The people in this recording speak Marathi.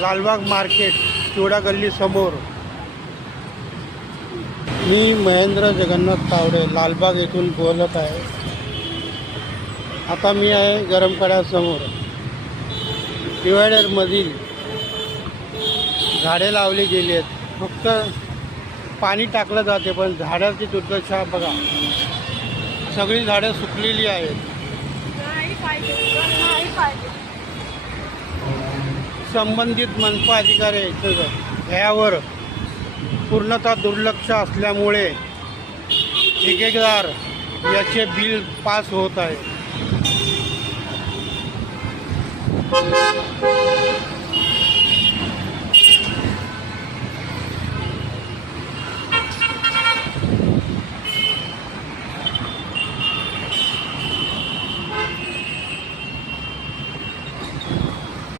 लालबाग मार्केट चिवडा गल्ली समोर. मी महेंद्र जगन्नाथ तावडे लालबाग येथून बोलत आहे. आता मी आहे गरम कड्यासमोर. डिवायडरमधील झाडे लावली गेली आहेत. फक्त पाणी टाकलं जाते पण झाडाची दुर्दशा बघा. सगळी झाडं सुकलेली आहेत. संबंधित मनपा अधिकारी यावर पूर्णतः दुर्लक्ष असल्यामुळे ठेकेदार याचे बिल पास होत आहे.